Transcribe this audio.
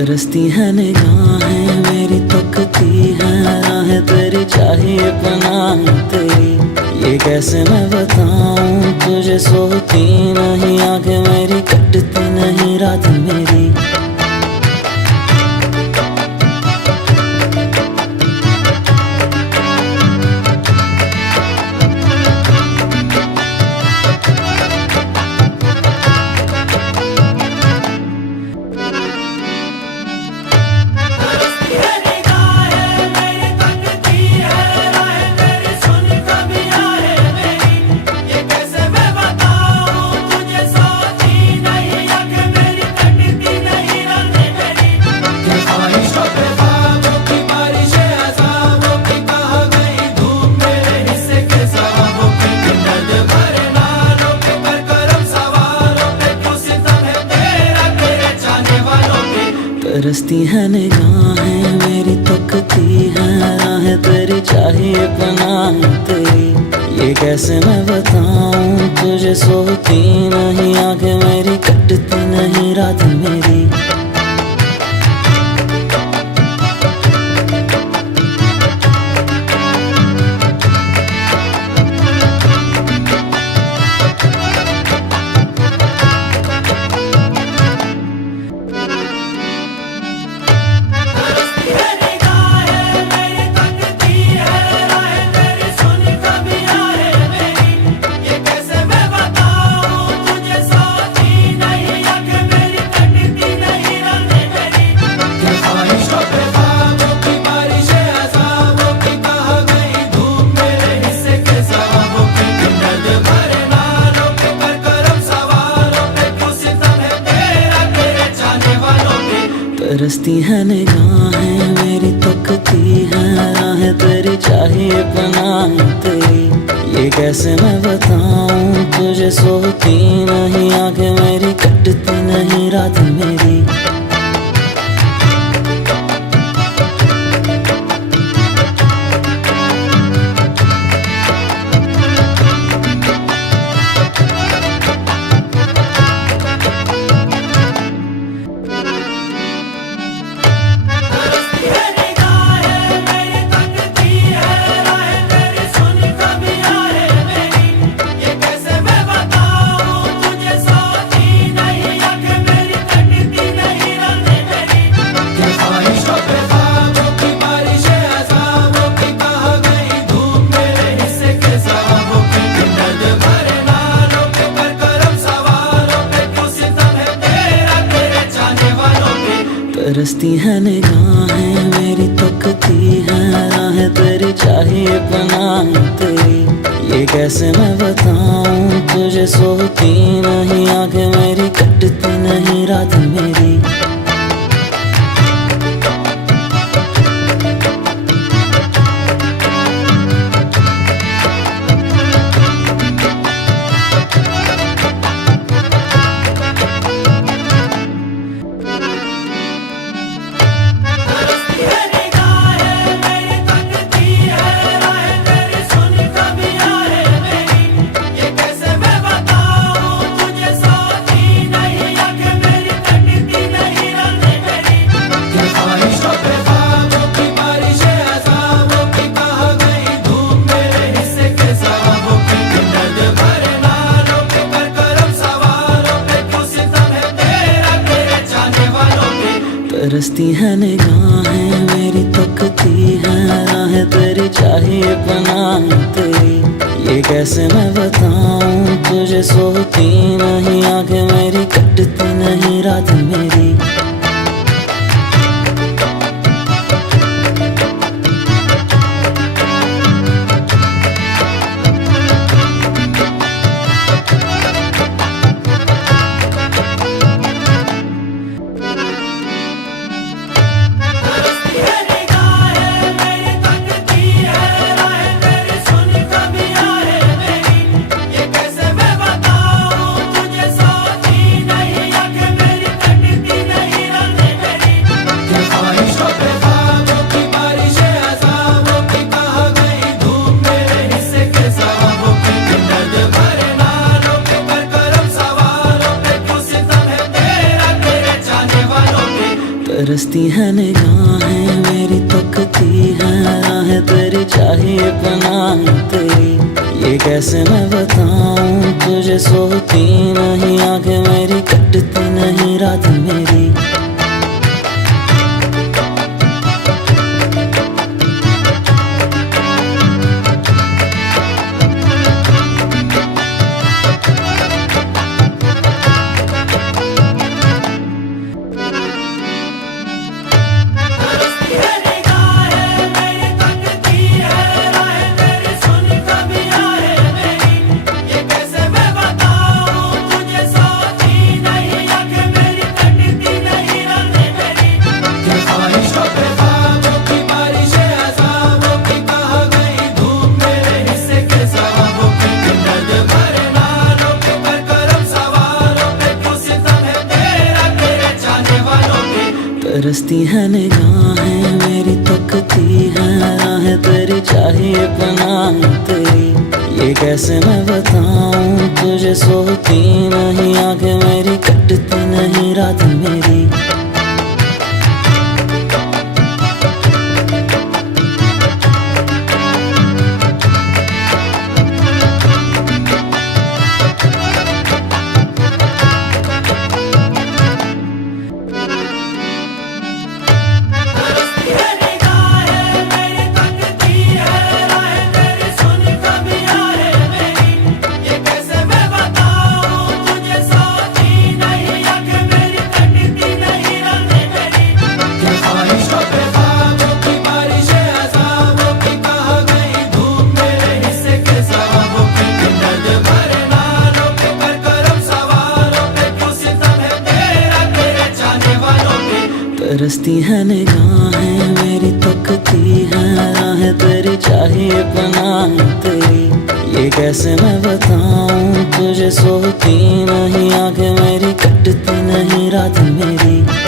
तरसती है निगाहें मेरी, तकती है राहें तेरी, चाहिए पनाह तेरी। ये कैसे मैं बताऊं तुझे, सोती नहीं आंखें मेरी, कटती नहीं रात मेरी। तरसती है निगाहें मेरी, तकती है राहें तेरी, चाहिए पनाह तेरी। ये कैसे मैं बताऊं तुझे, सोती नहीं आंखें मेरी, कटती नहीं रात मेरी। तरसती है निगाहें मेरी, तकती है राहें तेरी, चाहिए पनाह तेरी। ये कैसे मैं बताऊं तुझे, सोती नहीं आंखें मेरी, कटती नहीं रात मेरी। तरसती है निगाहें मेरी, तकती है राहें तेरी, चाहिए पनाह तेरी। ये कैसे मैं बताऊं तुझे, सोती नहीं आंखें मेरी, कटती नहीं रात मेरी। तरसती है निगाहें मेरी, तकती है राहें तेरी, चाहिए पनाह तेरी। ये कैसे मैं बताऊं तुझे, सोती नहीं आंखें मेरी, कटती नहीं रात मेरी। तरसती है निगाहें मेरी, तकती है राहें तेरी, चाहिए पनाह तेरी। ये कैसे मैं बताऊं तुझे, सोती नहीं आंखें मेरी, कटती नहीं रात मेरी। तरसती है निगाहें मेरी, तकती है राहें तेरी, चाहिए पनाह तेरी। ये कैसे मैं बताऊं तुझे, सोती नहीं आंखें मेरी, कटती नहीं रात मेरी। तरसती है निगाहें मेरी, तकती है राहें तेरी, चाहिए पनाह तेरी। ये कैसे मैं बताऊं तुझे, सोती नहीं आंखें मेरी, कटती नहीं रात मेरी।